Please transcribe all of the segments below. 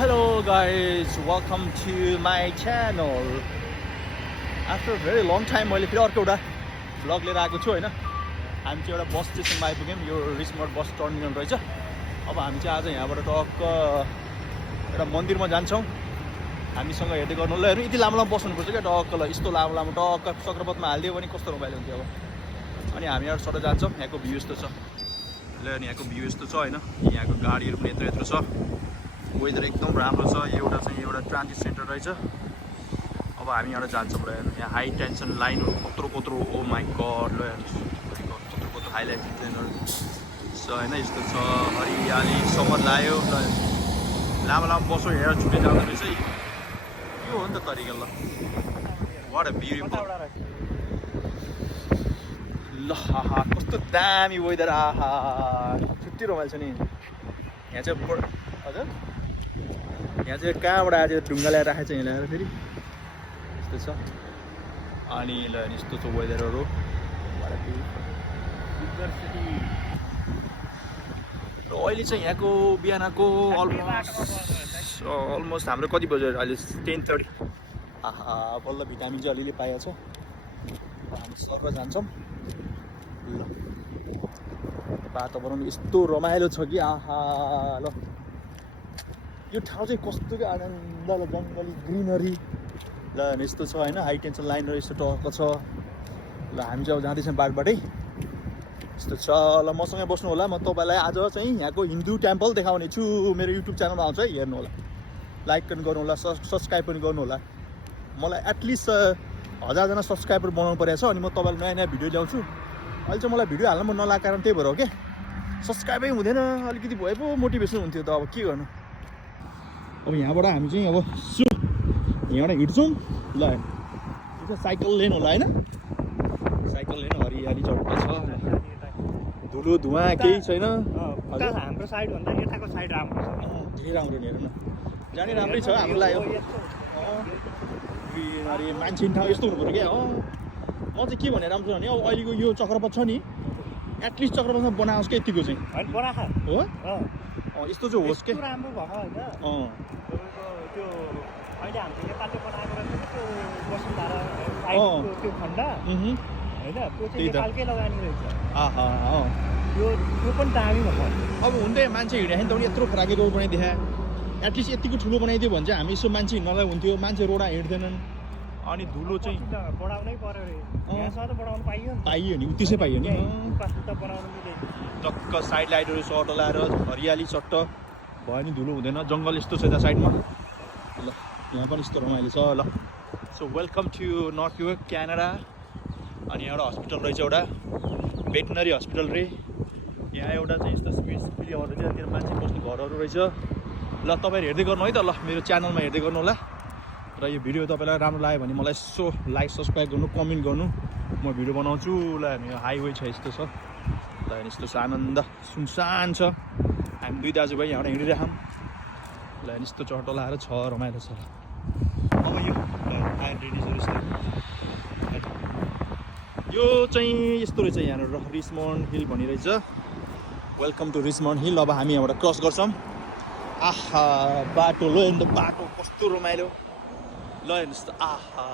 Hello guys, welcome to my channel. After a very long time मैले फेरि अर्को एउटा भ्लग लिएर आएको छु हैन। हामी चाहिँ एउटा बस स्टेसनमा आइपुग्यौँ। यो रिसमोड बस टर्मिनल रहेछ। अब हामी चाहिँ आज यहाँबाट टक्क एउटा मन्दिरमा जान्छौँ। हामीसँग हेर्दै गर्नु ल। हेर्नु यति लामो लामो बस्नुपर्छ क्या टक्क ल। यस्तो लामो लामो टक्क चक्रपथमा हालिदियो भने कस्तो रमाइलो हुन्थ्यो अब। अनि हामी यहाँ सडक जान्छौँ। यहाँको भ्यू यस्तो छ ल। अनि यहाँको भ्यू यस्तो छ हैन। यहाँको गाडीहरू पनि यत्रो यत्रो छ। वेदर एकदम राम्रो छ। एउटा चाहिँ एउटा ट्रान्जिट सेन्टर रहेछ। अब हामी यहाँ जान्छौँ र यहाँ हाई टेन्सन लाइनहरू कत्रो कत्रो ओ माई गड ल। कत्रो कत्रो हाइलाइट लाइनहरू छ होइन। यस्तो छ हरियाली समर लाग्यो ल। लामो लामो बसो हेरेर छुट्टै जाँदो रहेछ। यो हो नि त तरिका ल। वाट अ ब्युटिफुल ल। आहा कस्तो दामी वेदर। आहा छुट्टै रमाइलो छ नि यहाँ चाहिँ। हजुर यहाँ चाहिँ कहाँबाट आज ढुङ्गा ल्याएर राखेको छ। यहाँ ल्याएर फेरि यस्तो छ। अनि ल यस्तो छ वेदरहरू। र अहिले चाहिँ यहाँको बिहानको अलमोस्ट हाम्रो कति बज्यो अहिले 10:30। आहा बल्ल भिटामिन चाहिँ अलिअलि पाएको छ। हामी सर्व जान्छौँ ल। वातावरण यस्तो रमाइलो छ कि आहा ल। यो ठाउँ चाहिँ कस्तो क्या आनन्द ल। जङ्गली ग्रिनरी ल यस्तो छ होइन। हाई टेन्सन लाइन र यस्तो टक्क छ ल। हामी चाहिँ अब जाँदैछौँ बाटोबाटै यस्तो छ ल। मसँगै बस्नु होला। म तपाईँलाई आज चाहिँ यहाँको हिन्दू टेम्पल देखाउने छु। मेरो युट्युब च्यानलमा आउँछ है, हेर्नु होला। लाइक पनि गर्नु होला, सब्सक्राइब पनि गर्नु होला। मलाई एटलिस्ट 1000जना सब्सक्राइबर बनाउनु परेको छ। अनि म तपाईँलाई नयाँ नयाँ भिडियो ल्याउँछु। अहिले चाहिँ मलाई भिडियो हाल्न मन नलागेको कारण त्यही भएर हो क्या। सब्सक्राइबै हुँदैन। अलिकति भए पो मोटिभेसन हुन्थ्यो त। अब के गर्नु। अब यहाँबाट हामी चाहिँ अब यहाँबाट हिँड्छौँ ल। यो साइकल लेन होला होइन। साइकल लेन हरियाली चट्ट छ। धुलो धुवा केही छैन। हाम्रो साइड भन्दा यताको साइड राम्रो छ। धेरै राम्रो नि। हेर्नु न जाने राम्रै छ हाम्रो लाग्यो। अरे मान्छे ठाउँ यस्तो हुनुपर्छ क्या। म चाहिँ के भने राम्रो छ भने अब अहिलेको यो चक्रपथ छ नि, एटलिस्ट चक्रपथमा बनाओस् क्या यतिको चाहिँ हो। यस्तो चाहिँ होस् क्या। राम्रो भएको होइन त्यो अहिले हामीले नेपालले बनाएको त्यो वसुन्धरा त्यो खण्ड होइन। त्यो चाहिँ नेपालकै लगानी रहेछ। त्यो पनि दामी भएको। अब हुन्थ्यो मान्छे हिँड्दाखेरि त पनि यत्रो फराकी रोड बनाइदिए। एटलिस्ट यतिको ठुलो बनाइदियो भने चाहिँ हामी यसो मान्छे हिँड्नलाई हुन्थ्यो। मान्छे रोडमा हिँड्दैनन्। अनि धुलो चाहिँ बढाउनै पर्यो रे। यहाँसम्म त बढाउनु पाइयो नि। पाइयो नि उत्तिसै पाइयो नि। कस्तो त बनाउनु मिल्दैन। टक्क साइड लाइटहरू सट लाएर हरियाली चट्ट भयो नि। धुलो हुँदैन। जङ्गल यस्तो छ यता साइडमा ल। यहाँ पनि यस्तो रमाइलो छ ल। So welcome to North York Canada. अनि एउटा हस्पिटल रहेछ, एउटा भेटनरी हस्पिटल रे। यहाँ एउटा चाहिँ यस्तो स्पेसफुलीहरू चाहिँ त्यहाँ मान्छे बस्ने घरहरू रहेछ ल। तपाईँहरू हेर्दै गर्नु है त ल। मेरो च्यानलमा हेर्दै गर्नु होला। र यो भिडियो तपाईँलाई राम्रो लाग्यो भने मलाई यसो लाइक सब्सक्राइब गर्नु, कमेन्ट गर्नु। म भिडियो बनाउँछु ल। हामी हाइवे छ यस्तो छ ल। यस्तो छ आनन्द सुनसान छ। हामी दुई दाजुभाइ यहाँबाट हिँडिरहेछौँ ल। यस्तो चट्ट लाएर छ रमाइलो छ। अब यो फायर रेडिसहरू यस्तो यो चाहिँ यस्तो रहेछ। यहाँनिर रिचमन्ड हिल भनिरहेछ। Welcome to Richmond Hill. अब हामी यहाँबाट क्रस गर्छौँ। आहा बाटो ल। अन्त बाटो कस्तो रमाइलो ल। हेर्नुहोस् त आहा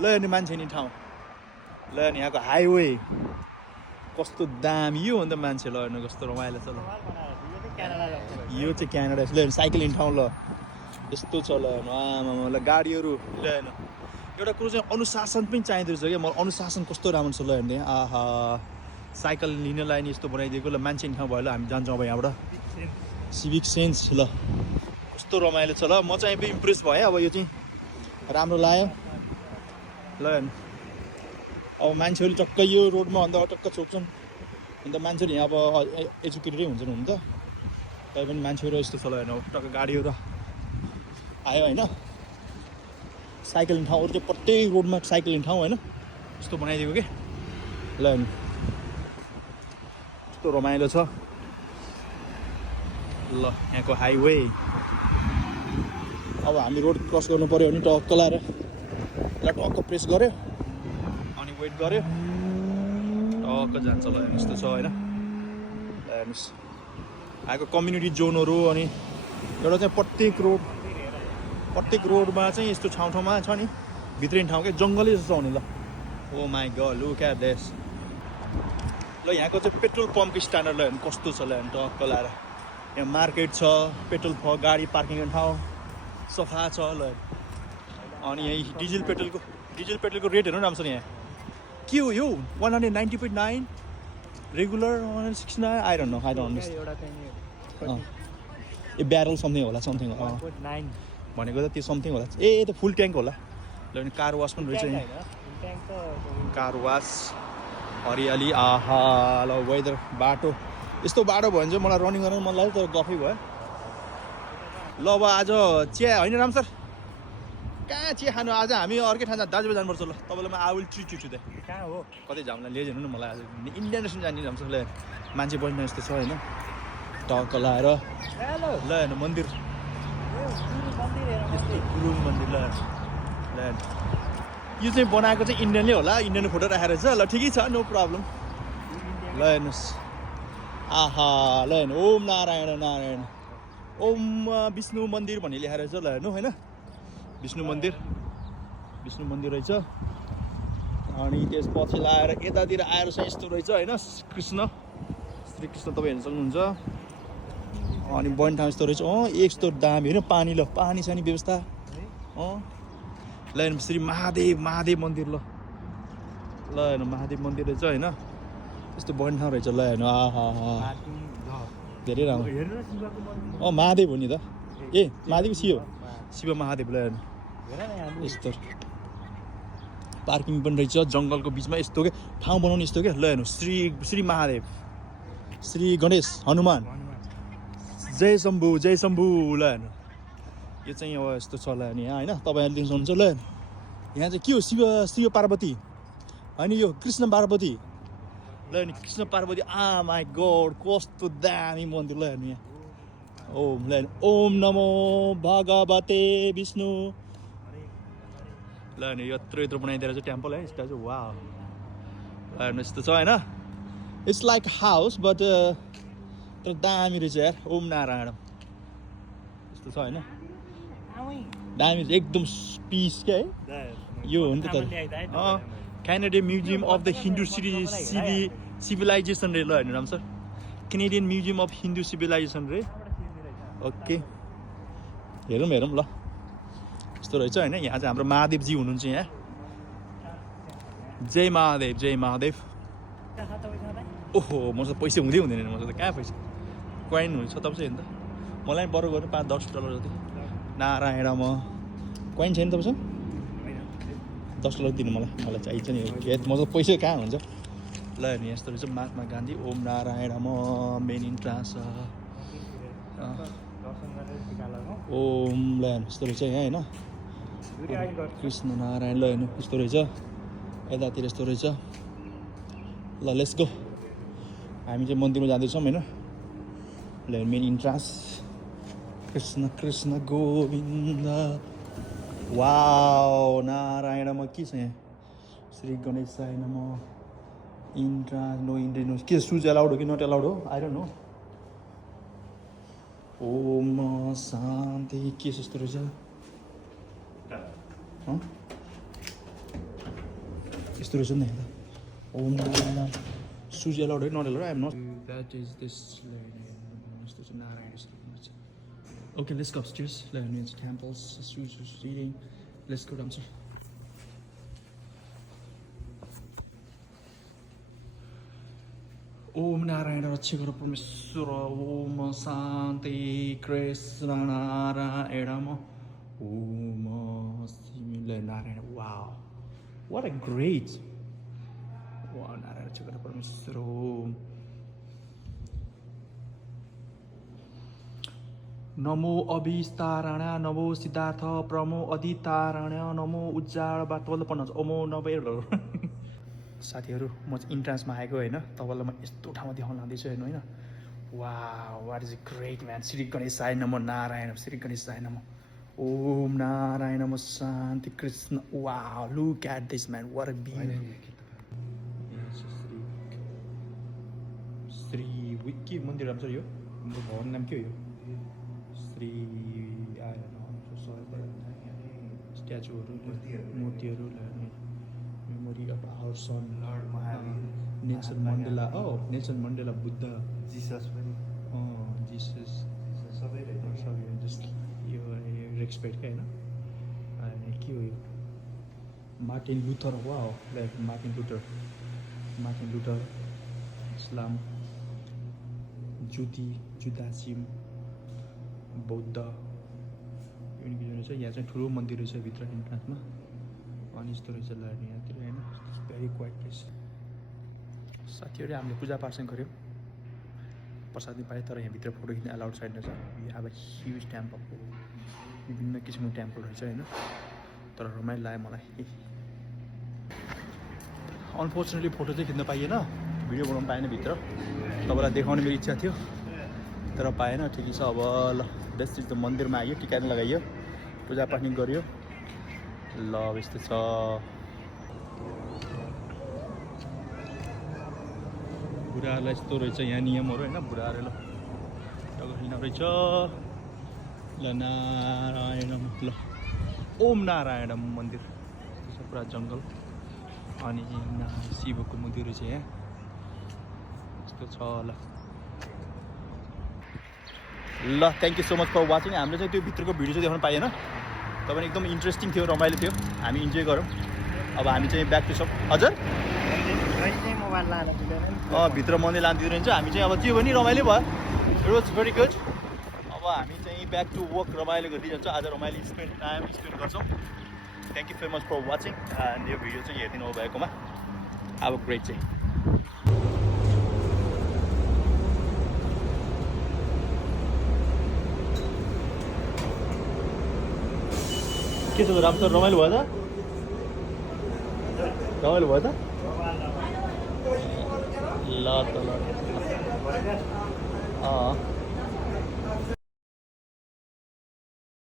ल। हेर्ने मान्छे नि ठाउँ ल। अनि यहाँको हाइवे कस्तो दामी। यो अन्त मान्छे ल। हेर्नु कस्तो रमाइलो छ ल। यो चाहिँ क्यानाडा ल। हेर्नु साइकल हिँड्ने ठाउँ ल। यस्तो छ ल। आमामा ल गाडीहरू ल। हेर्नु एउटा कुरो चाहिँ अनुशासन पनि चाहिँदो रहेछ क्या। मलाई अनुशासन कस्तो राम्रो छ ल। हेर्ने आहा साइकल लिनलाई नि यस्तो बनाइदिएको ल। मान्छे ठाउँ भयो ल। हामी जान्छौँ अब यहाँबाट। सिभिक सेन्स ल। कस्तो रमाइलो छ ल। म चाहिँ अब इम्प्रेस भएँ। अब यो चाहिँ राम्रो लाग्यो ल। हेर्नु अब मान्छेहरू टक्क यो रोडमा भन्दा टक्क छोप्छन्। अन्त मान्छेहरू यहाँ अब एजुकेटेडै हुन्छन् हुन त। तै पनि मान्छेहरू यस्तो छ ल। हेर्नु टक्क गाडीहरू आयो होइन। साइकल हिँड्ने ठाउँहरू चाहिँ प्रत्येक रोडमा साइकल हिँड्ने ठाउँ होइन। यस्तो बनाइदिएको क्या ल। हेर्नु यस्तो रमाइलो छ ल। यहाँको हाइवे। अब हामी रोड क्रस गर्नु पऱ्यो भने टक्क लाएर ल टक्क प्रेस गऱ्यो अनि वेट गऱ्यो टक्क जान्छ ल। यस्तो छ होइन। हेर्नुहोस् आएको कम्युनिटी जोनहरू अनि एउटा चाहिँ प्रत्येक रोडमा चाहिँ यस्तो ठाउँमा छ नि भित्रिने ठाउँ क्या जङ्गलै जस्तो छ नि ल oh my god look at this ल यहाँको चाहिँ पेट्रोल पम्पको स्ट्यान्डर्ड ल हेर्नु कस्तो छ ल हेर्नु टक्क लाएर यहाँ मार्केट छ पेट्रोल गाडी पार्किङ गर्ने ठाउँ सफा छ ल अनि यहीँ डिजल पेट्रोलको रेट हेर्नु राम्रो छ नि यहाँ के हो यो 190.9 regular 169 I don't know a barrel something होला भनेको त त्यो समथिङ होला ए त फुल ट्याङ्क होला ल कार वास पनि रहेछ यहाँ कार वास हरियाली आहा ल वेदर बाटो यस्तो बाटो भयो भने चाहिँ मलाई रनिङ गर्न मन लाग्यो तर गफै भयो ल अब आज चिया होइन राम सर कहाँ चिया खानु आज हामी अर्कै ठाउँ दाजुभाइ जानुपर्छ ल तपाईँलाई म I will treat you to the कहाँ हो कतै जाउँला लिएर जानु न मलाई आज इन्डियन रेस्टुरेन्ट जाने जान्छ ल मान्छे बस्ने यस्तो छ होइन टक्क लाएर ल हेर्नु मन्दिर गुरुङ मन्दिर ल यो चाहिँ बनाएको चाहिँ इन्डियनले होला इन्डियन फोटो राखेर चाहिँ ल ठिकै छ नो प्रब्लम ल हेर्नुहोस् आहा ल हेर्नु ओम नारायण नारायण ओम विष्णु मन्दिर भन्ने लेखेर चाहिँ ल हेर्नु होइन विष्णु मन्दिर रहेछ अनि त्यसपछि लाएर यतातिर आएर चाहिँ यस्तो रहेछ होइन श्रीकृष्ण तपाईँ हेर्न सक्नुहुन्छ अनि बन्ने ठाउँ यस्तो रहेछ यस्तो दामी होइन पानी ल पानी छ नि व्यवस्था ल हेर्नु श्री महादेव मन्दिर ल हेर्नु महादेव मन्दिर रहेछ होइन यस्तो बन्ने ठाउँ रहेछ ल हेर्नु आहा धेरै राम्रो महादेव हो नि त ए महादेव शिव महादेव ल हेर्नु यस्तो पार्किङ पनि रहेछ जङ्गलको बिचमा यस्तो क्या ठाउँ बनाउने यस्तो क्या ल हेर्नु श्री महादेव श्री गणेश हनुमान जय शम्भु ल हेर्नु यो चाहिँ अब यस्तो छ ल यहाँ होइन तपाईँहरूले देख्न सक्नुहुन्छ ल यहाँ चाहिँ के हो शिव पार्वती होइन यो कृष्ण पार्वती ल हेर्नु कृष्ण पार्वती माई गड कस्तो दामी मन्दिर ल हेर्नु यहाँ ओम ल हेर्नु ओम नमो भगवते विष्णु ल हेर्नु यत्रो बनाइदिएर चाहिँ टेम्पल है यस्तो चाहिँ वा ल हेर्नु यस्तो छ होइन इट्स लाइक हाउस बट तर दामी रहेछ यार ओम नारायण यस्तो छ होइन दामी एकदम पिस क्या है यो हो नि त Canadian museum of the Hindu civilisation रे ल हेर्नु Ram sir Canadian museum of Hindu civilisation रे ओके हेरौँ ल यस्तो रहेछ होइन यहाँ चाहिँ हाम्रो महादेवजी हुनुहुन्छ यहाँ जय महादेव ओहो मसँग पैसा हुँदैन मसँग त कहाँ पैसा कोइन हुन्छ तपाईँ चाहिँ हेर्नु त मलाई बरु गर्नु $5-10 जति नारायण म कोइन छैन तपाईँसँग $10 दिनु मलाई चाहिन्छ नि मसँग पैसा कहाँ हुन्छ ल हेर्नु यस्तो रहेछ महात्मा गान्धी ओम नारायण म मेन इन्ट्रान्स ओम ल हेर्नु यस्तो रहेछ यहाँ होइन कृष्ण नारायण ल हेर्नु यस्तो रहेछ यतातिर यस्तो रहेछ ल लेट्स गो हामी चाहिँ मन्दिरमा जाँदैछौँ होइन ल main entrance Krishna Govind wow Narayan म के छ यहाँ श्री गणेशाय नमः इन्ट्रान्स नो इन्ट्री नो के सुज एलाउड हो कि नट एलाउड हो आई डोन्ट नो ओम शान्ति के यस्तो रहेछ यस्तो रहेछ नि ओम नारायण सुज एलाउड है not allowed I am not that is this यस्तो चाहिँ Narayan okay let's go upstairs means temples shoes reading let's go downstairs ओम नारायण रक्षक परमेश्वर ओम शान्ति कृष्ण नारायण ओम Narayan wow what a great wow Narayan रक्षक परमेश्वर ओम नमो अभिस्तारण नमो सिद्धार्थ प्रमो अधितारण नमो उज्जाड बातवल पढ्नु ओमो नभए साथीहरू म चाहिँ इन्ट्रान्समा आएको होइन तपाईँलाई म यस्तो ठाउँमा देखाउन लाँदैछु हेर्नु होइन wow what is a great man Shri गणेशाय नमः नारायण श्री गणेशाय नमः ओम नारायण नमः शान्ति Krishna wow look at this man what a Shri के मन्दिर राम्रो छ यो भवन नाम के हो यो श्री आएर सहयोग स्ट्याचुहरू मूर्तिहरू ल्याउने memory of our son Nelson Mandela Nelson Mandela Buddha Jesus पनि जिसस सबै सबै जस्ट यो रेस्पेक्ट क्या होइन अनि के हो यो मार्टिन लुथर वा हो लाइक मार्टिन लुथर इस्लाम जुदासिम बौद्ध युनिक रहेछ यहाँ चाहिँ ठुलो मन्दिर रहेछ भित्र इन्ट्रान्समा अनि यस्तो रहेछ लाने यहाँतिर होइन भेरी क्वाइट प्लेस साथीहरू हामीले पूजापाठ चाहिँ गऱ्यौँ प्रसाद पाएँ तर यहाँभित्र फोटो खिच्ने अलाउड छैन रहेछ अब ह्युज टेम्पल विभिन्न किसिमको टेम्पल रहेछ होइन तर रमाइलो लाग्यो मलाई अनफोर्चुनेटली फोटो चाहिँ खिच्न पाइएन भिडियो बनाउनु पाएन भित्र तपाईँलाई देखाउने मेरो इच्छा थियो तर पाएन ठिकै छ अब ल बेस्ट त मन्दिरमा आयो टिका पनि लगाइयो पूजापाठ पनि गऱ्यो ल अब यस्तो छ बुढाहरूलाई यस्तो रहेछ यहाँ नियमहरू होइन बुढाहरू ल टगरिन रहेछ ल नारायणम ल ओम नारायणम मन्दिर यस्तो छ पुरा जङ्गल अनि शिवको मन्दिर रहेछ यहाँ यस्तो छ ल thank you so much for watching हामीले चाहिँ त्यो भित्रको भिडियो चाहिँ देखाउनु पाएन तपाईँ एकदम इन्ट्रेस्टिङ थियो रमाइलो थियो हामी इन्जोय गरौँ अब हामी चाहिँ ब्याक टु सब हजुर मोबाइल लान दिँदैन भित्र मन्दिर लानु दिँदैन हुन्छ हामी चाहिँ अब त्यो पनि रमाइलो भयो इट वाज भेरी गुड अब हामी चाहिँ ब्याक टु वर्क रमाइलो गर्दै जान्छौँ आज रमाइलो टाइम स्पेन्ड गर्छौँ thank you very much for watching and यो भिडियो चाहिँ हेरिदिनु भएकोमा अब ग्रेट चाहिँ के छ राम सर रमाइलो भयो त रमाइलो भयो त ल त ल